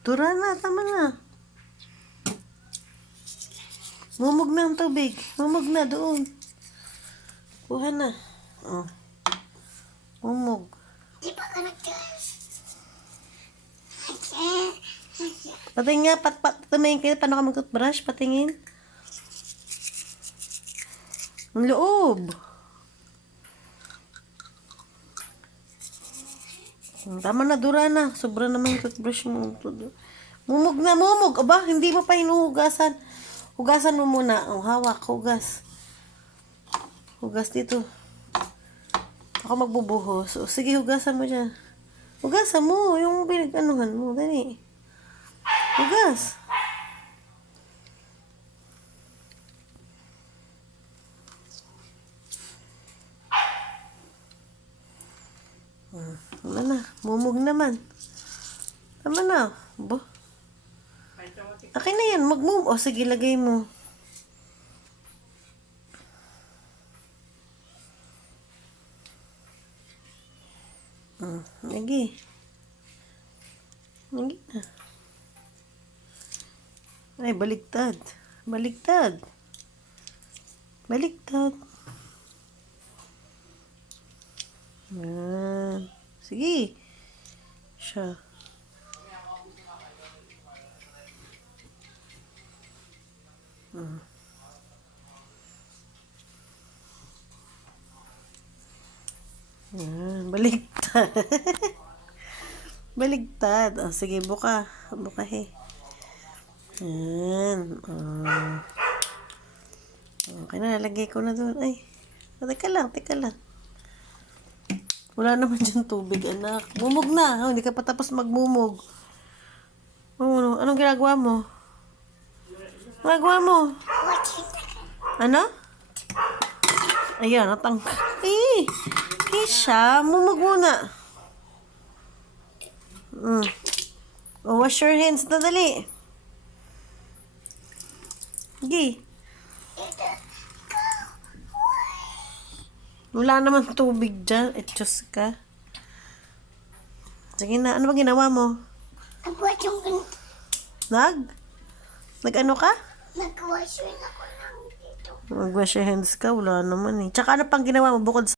Tura na, tama na. Mumog na ang tubig. Mumog na doon. Kuha na. Oh. Mumog. Di ba ka nag-dress? Patingin nga, tumingin kayo. Paano ka mag-toothbrush? Patingin. Ang loob. Tama na, dura na. Sobra naman yung toothbrush mo. Mumog na, mumog. Aba, hindi mo pa hinuhugasan. Hugasan mo muna. Oh, hawak, hugas. Hugas dito. Ako magbubuhos. O, sige, hugasan mo dyan. Hugasan mo. Yung pinag-anuhan mo. Dali. Hugas. Wala na. Mumog naman. Tama na. Bo. Akin na yan. Mag-move. O, sige, lagay mo. Lagi. Lagi na. Ay, baligtad. Baligtad. Baligtad. Sige. Siya. Baligtad. Baligtad. O, sige, buka. Buka, he. Yan. Okay na, nalagay ko na doon. Ay, teka lang, teka lang. Wala naman dyan tubig, anak. Mumog na. Hindi ka pa tapos magmumog. Anong ginagawa mo? Ginagawa mo? Ano? Ayan, natangka. Kisha, mumog muna. Wash your hands na dali. Sige. Wala naman tubig dyan. Diyos ka. Sige na. Ano ba ginawa mo? Nag-wash yung ganito. Nag-ano ka? Nag-wash yun ako lang dito. Mag-wash your hands ka. Wala naman eh. Tsaka ano pang ginawa mo bukod sa